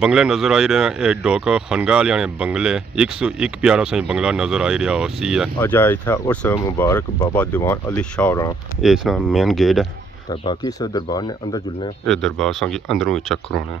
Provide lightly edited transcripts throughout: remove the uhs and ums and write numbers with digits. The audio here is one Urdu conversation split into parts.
ਬੰਗਲੇ ਨਜ਼ਰ ਆਈ ਰਹੇ ਨੇ ਇਹ ਡੋਕ ਖਨਗਾ ਵਾਲਿਆਂ ਨੇ ਬੰਗਲੇ 101 ਪਿਆਰਾ ਸਹੀ ਬੰਗਲਾ ਨਜ਼ਰ ਆਈ ਰਿਹਾ ਹੋਸੀ ਹੈ ਅੱਜ ਆਇਆ ਇੱਥੇ ਉਸ ਮੁਬਾਰਕ ਬਾਬਾ ਦੀਵਾਨ ਅਲੀ ਸ਼ਾਹ ਹੋਰਾਂ ਇਸ ਨਾਲ ਮੇਨ ਗੇਟ ਹੈ ਤੇ ਬਾਕੀ ਇਸ ਦਰਬਾਰ ਨੇ ਅੰਦਰ ਜੁਲਨੇ ਇਹ ਦਰਬਾਰ ਸੰਗੀ ਅੰਦਰੋਂ ਹੀ ਚੈੱਕ ਕਰਾਉਣਾ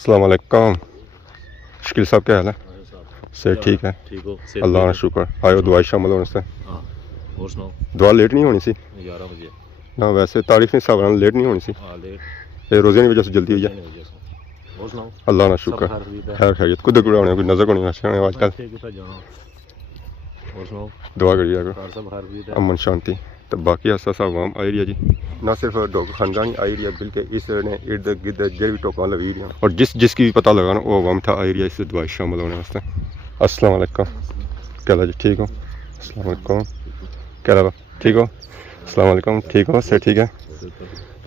السلام علیکم. شکیل صاحب کیا حال ہے؟ سے ٹھیک ہے ٹھیک ہو اللہ کا شکر. آئے دعا شامل ہونے سے. ہاں اور سناؤ. دعا لیٹ نہیں ہونی سی 11 بجے. نہ ویسے تاریخ نہیں حساب لیٹ نہیں ہونی سی. ہاں لیٹ یہ روزے کی وجہ سے جلدی ہوئی ہے. اور سناؤ. اللہ کا شکر. خیر خیریت خود کوئی ہونے کوئی نظر کو نہیں آنے آج کل. اور سناؤ. دعا کریے اگر گھر سب خیر ہے. امن شانتی. تو باقی ایسا سا عوام آئی رہی ہے جی. نہ صرف ڈوک خاندانی آئی رہی ہے بلکہ اس نے ارد گرد جو بھی ٹوکاں لگی رہی ہیں اور جس کی بھی پتہ لگانا وہ عوام تھا آئی رہی ہے اس دعا شامل ہونے واسطے. السلام علیکم. کیا حال ہے جی؟ ٹھیک ہو؟ السلام علیکم. کیا حال ہے؟ ٹھیک ہو؟ السلام علیکم. ٹھیک ہو؟ سے ٹھیک ہے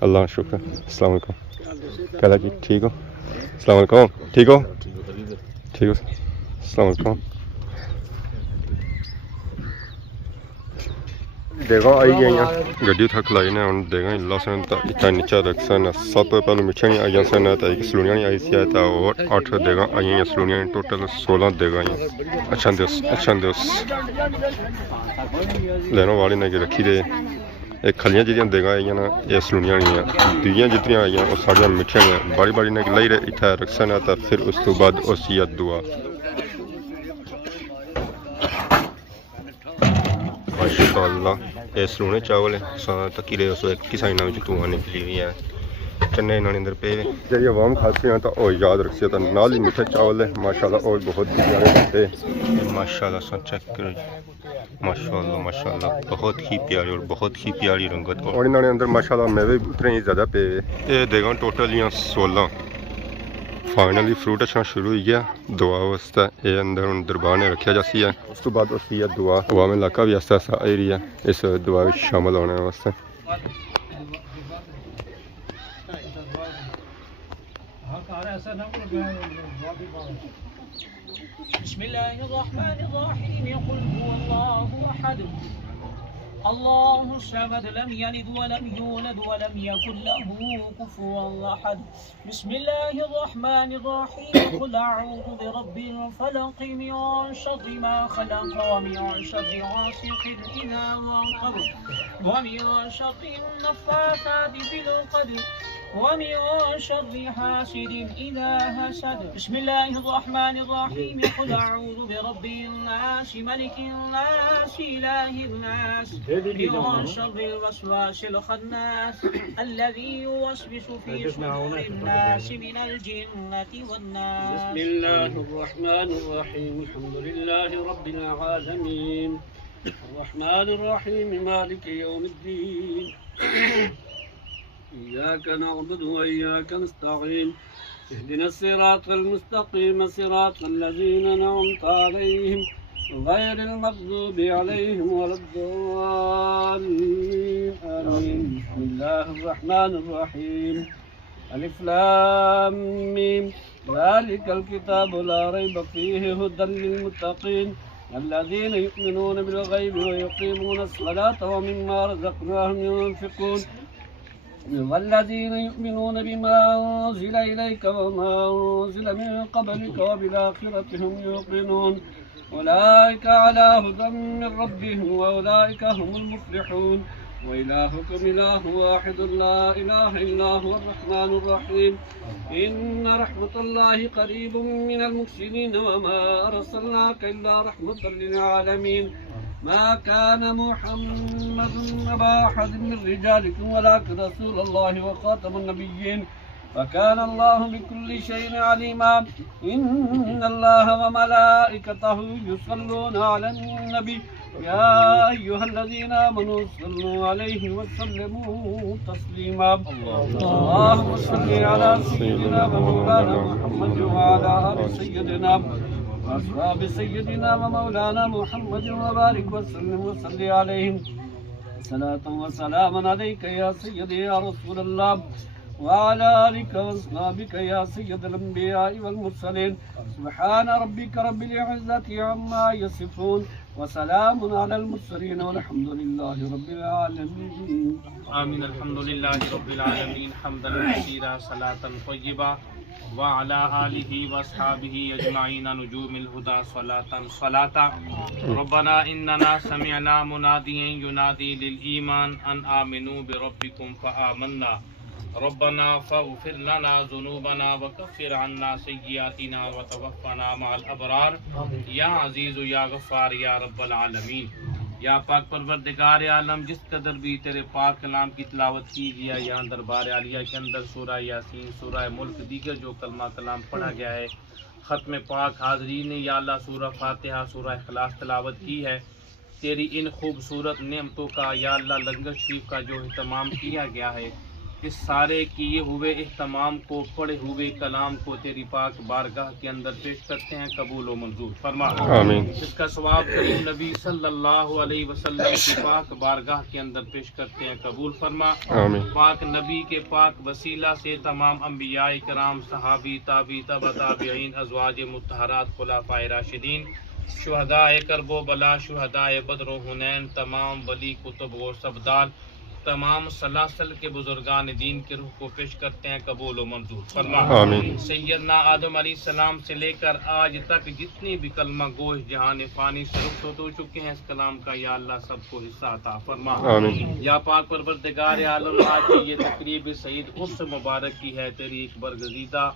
اللہ کا شکر. السلام علیکم. کیا حال ہے جی؟ ٹھیک ہو؟ السلام علیکم. ٹھیک ہو؟ ٹھیک ہو؟ السلام علیکم. دیکھو آئی گئی ہیں گڈی تھک لائی نے ہوں دیکھا اللہ سن تو اتنا نیچا رکھ سن. سب تو پہلے میٹھے نہیں آئی سن تو ایک سلونیاں نہیں آئی سی ہے اور 8 دیگا آئی ہیں سلونیاں ٹوٹل 16 دیگا آئی. اچھا دوس لینا والے نے کہ رکھی دے ایک کھلیاں جتنی دیگا آئی نا یہ سلونیاں نہیں ہیں. دویاں جتنی آئی ہیں وہ ساڑیاں میٹھیاں ہیں. باری نے لائی رہے اتنا رکھ سن تو پھر اس تو بعد وصیت دعا. ماشاءاللہ یہ سلونے چاول ہے تکیرے اس کسائی نام چتواں نکلی ہوئی ہے چنے انہوں نے اندر پے جی عوام کھاتے ہیں تو وہ یاد رکھتے تو نال ہی میٹھے چاول ہے ماشاءاللہ اور بہت پیارے بنتے ماشاءاللہ. سن چیک کرو ماشاءاللہ بہت ہی پیاری اور بہت ہی پیاری رنگت اور انہوں نے اندر ماشاءاللہ میوے اتنے ہی زیادہ پے. یہ دیکھو ٹوٹل یہاں 16 فائنلی فروٹ اچھا شروع ہوئی گیا. دعا واسطے یہ اندر دربار نے رکھا جاسی ہے. اس تو بعد وصیت دعا عوام علاقہ بھی ایسا ایسا آئی رہی ہے اس دعا میں شامل ہونے واسطے. بسم الله الرحمن الرحيم قل هو الله أحد الله الصمد لم يلد ولم يولد ولم يكن له كفوا أحد. بسم الله الرحمن الرحيم قل أعوذ برب الفلق من شر ما خلق ومن شر غاسق إذا وقب ومن شر النفاثات في العقد ومن شر حاسد إذا حسد. بسم الله الرحمن الرحيم قل أعوذ برب الناس ملك الناس إله الناس من شر الوسواس الخناس الذي يوسوس في صدور الناس من الجنة والناس. بسم الله الرحمن الرحيم الحمد لله رب العالمين الرحمن الرحيم مالك يوم الدين إياك نعبد وإياك نستعين اهدنا الصراط المستقيم صراط الذين أنعمت عليهم غير المغضوب عليهم ولا الضالين آمين. بسم الله الرحمن الرحيم ألف لام ميم ذلك الكتاب لا ريب فيه هدى للمتقين الذين يؤمنون بالغيب ويقيمون الصلاة ومما رزقناهم ينفقون والذين يؤمنون بما أنزل إليك وما أنزل من قبلك وبالآخرة هم يوقنون أولئك على هدى من ربهم وأولئك هم المفلحون. وإلهكم إله واحد لا إله إلا هو الرحمن الرحيم إن رحمة الله قريب من المحسنين وما أرسلناك إلا رحمة للعالمين. ما كان محمد أبا أحد من رجالكم ولكن رسول الله وخاتم النبيين وكان الله بكل شيء عليما. إن الله وملائكته يصلون على النبي يا أيها الذين آمنوا صلوا عليه وسلموا تسليما. اللهم صل على سيدنا ومولانا محمد وعلى آل سيدنا وأصحاب سيدنا ومولانا محمد وبارك وسلم وصل عليهم صلاة وسلاما عليك يا سيدي يا رسول الله وعلى آلك وأصحابك يا سيد الأنبياء والمرسلين. سبحان ربك رب العزة عما يصفون وسلام على المرسلين والحمد لله رب العالمين. آمين. الحمد لله رب العالمين حمدا كثيرا صلاة طيبة وعلى آله وأصحابه أجمعين نجوم الهدى صلاة. ربنا إننا سمعنا مناديا ينادي للإيمان أن آمنوا بربكم فآمنا ربنا فاغفر لنا ذنوبنا وكفر عنا سيئاتنا وتوفنا مع الابرار یا عزیز یا غفار یا رب العالمین۔ یا پاک پروردگار عالم، جس قدر بھی تیرے پاک کلام کی تلاوت کی گیا یہاں دربار عالیہ کے اندر سورہ یاسین، سورہ ملک، دیگر جو کلمہ کلام پڑھا گیا ہے، ختم پاک حاضرین نے یا اللہ سورہ فاتحہ، سورہ اخلاص تلاوت کی ہے، تیری ان خوبصورت نعمتوں کا یا اللہ لنگر شریف کا جو اہتمام کیا گیا ہے، اس سارے کیے ہوئے اہتمام کو، پڑھے ہوئے کلام کو تیری پاک بارگاہ کے اندر پیش کرتے ہیں، قبول و منظور فرما۔ آمین۔ اس کا ثواب کریم نبی صلی اللہ علیہ وسلم کی پاک بارگاہ کے اندر پیش کرتے ہیں، قبول فرما۔ آمین۔ پاک نبی کے پاک وسیلہ سے تمام انبیاء کرام، صحابی، تابعی، تبع تابعین، ازواج مطہرات، خلفائے راشدین، شہداء کرب و بلا، شہداء بدر و حنین، تمام ولی، کتب و سبدال، تمام سلاسل کے بزرگان دین کے روح کو پیش کرتے ہیں، قبول و منظور فرما۔ آمین۔ سیدنا آدم علیہ السلام سے لے کر آج تک جتنی بھی کلمہ گوش جہان فانی سے رخصت ہو چکے ہیں، اس کلام کا یا اللہ سب کو حصہ عطا فرما۔ آمین۔ یا پاک پروردگار عالم، آج کی یہ تقریب سعید اس مبارک کی ہے، تیری ایک برگزیدہ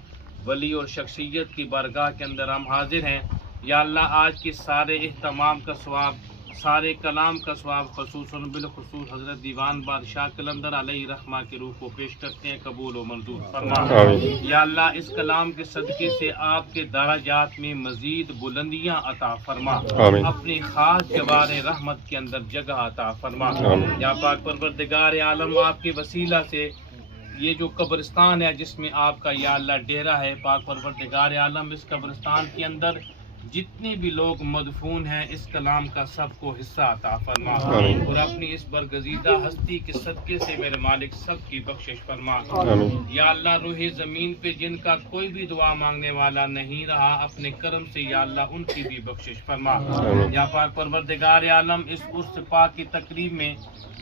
ولی اور شخصیت کی بارگاہ کے اندر ہم حاضر ہیں۔ یا اللہ آج کی سارے اہتمام کا ثواب، سارے کلام کا ثواب، خصوصاً بالخصوص حضرت دیوان بادشاہ قلندر علیہ رحمہ کے روح کو پیش کرتے ہیں، قبول و منظور فرما۔ آمین۔ یا اللہ اس کلام کے صدقے سے آپ کے درجات میں مزید بلندیاں عطا فرما، آمین۔ اپنی خاص جوار رحمت کے اندر جگہ عطا فرما۔ آمین۔ یا پاک پروردگار عالم، آپ کے وسیلہ سے یہ جو قبرستان ہے جس میں آپ کا یا اللہ ڈیرہ ہے، پاک پروردگار عالم، اس قبرستان کے اندر جتنے بھی لوگ مدفون ہیں، اس کلام کا سب کو حصہ عطا فرما، آمین۔ اور اپنی اس برگزیدہ ہستی کے صدقے سے میرے مالک سب کی بخشش فرما۔ آمین۔ یا اللہ روح زمین پہ جن کا کوئی بھی دعا مانگنے والا نہیں رہا، اپنے کرم سے یا اللہ ان کی بھی بخشش فرما۔ آمین۔ یا پاک پروردگار عالم، اس عرس پاک کی تقریب میں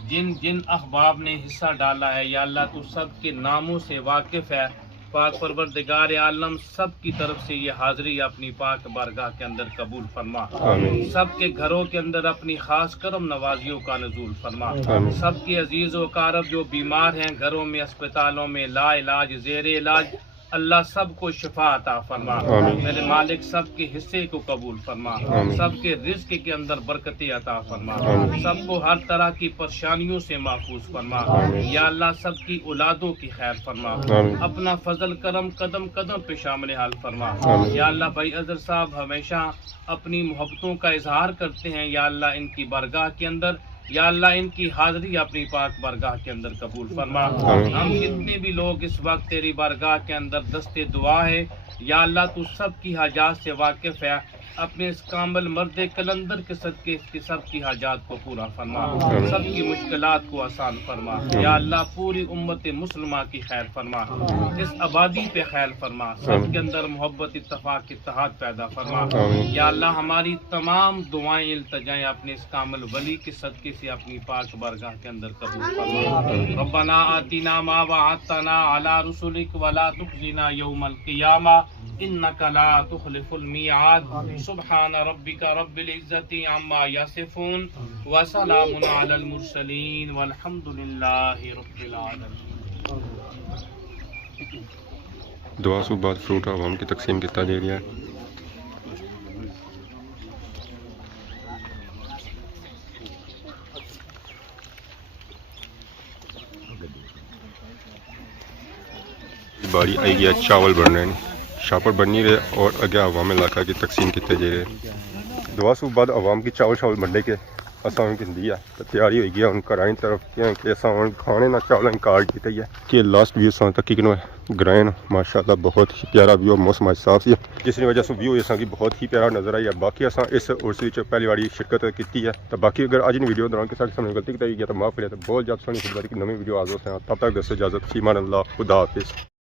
جن جن احباب نے حصہ ڈالا ہے، یا اللہ تو سب کے ناموں سے واقف ہے، پاک پروردگار عالم سب کی طرف سے یہ حاضری اپنی پاک بارگاہ کے اندر قبول فرما۔ آمین۔ سب کے گھروں کے اندر اپنی خاص کرم نوازیوں کا نزول فرما۔ آمین۔ سب کے عزیز و اقارب جو بیمار ہیں، گھروں میں، اسپتالوں میں، لا علاج، زیر علاج، اللہ سب کو شفا عطا فرما۔ آمین۔ میرے مالک سب کے حصے کو قبول فرما، آمین۔ سب کے رزق کے اندر برکتیں عطا فرما، آمین۔ سب کو ہر طرح کی پریشانیوں سے محفوظ فرما۔ آمین۔ یا اللہ سب کی اولادوں کی خیر فرما، آمین۔ اپنا فضل کرم قدم قدم پہ شامل حال فرما۔ آمین۔ یا اللہ بھائی اظہر صاحب ہمیشہ اپنی محبتوں کا اظہار کرتے ہیں، یا اللہ ان کی بارگاہ کے اندر، یا اللہ ان کی حاضری اپنی پاک بارگاہ کے اندر قبول فرما۔ آمین۔ ہم جتنے بھی لوگ اس وقت تیری بارگاہ کے اندر دست دعا ہے، یا اللہ تو سب کی حاجات سے واقف ہے، اپنے اس کامل مرد کلندر کے صدقے اس کی سب کی حاجات کو پورا فرما، آمین۔ سب کی مشکلات کو آسان فرما۔ یا اللہ پوری امت مسلمہ کی خیر فرما، اس آبادی پہ خیر فرما، سب کے اندر محبت، اتفاق، اتحاد پیدا فرما۔ آمین۔ یا اللہ ہماری تمام دعائیں، التجائیں اپنے اس کامل ولی کے صدقے سے اپنی پاک بارگاہ کے اندر قبول فرما۔ ربنا آتنا ما وعدتنا علی رسلک ولا تخزنا یوم القیامہ انک لا تخلف المیعاد۔ سبحان ربک رب العزت عما یصفون وسلام علی المرسلین والحمد للہ رب العالمین۔ دعا سے بعد فروٹ عوام کی تقسیم کیا جا رہا ہے۔ باری آئی گیا چاول بن رہے ہیں، شاپر بن نہیں رہے اور اگے عوام علاقہ کی تقسیم کیتے جا رہے ہیں۔ دعا سے بعد عوام کی چاول بننے کے اساں کی ہے تو تیاری ہوئی گیا ان کرائیں طرف کہ اساں کھانے نہ چاول کارڈ کیتے ہے کہ لاسٹ ویو سان تک کی گرائن ماشاءاللہ بہت ہی پیارا ویو، موسم آج صاف سی جس کی وجہ سے ویو اساں کی بہت ہی پیارا نظر آئی ہے۔ باقی اساں اس عرس وچ پہلی باری شرکت کی ہے تو باقی اگر اج کی ویڈیو دوران کسی سامنے غلطی کی گئی تو معاف کرے تو بہت زیادہ سونی خدمت کی نئی ویڈیو حاضر ہیں، تب تک دس اجازت، فی امان اللہ، خدا حافظ۔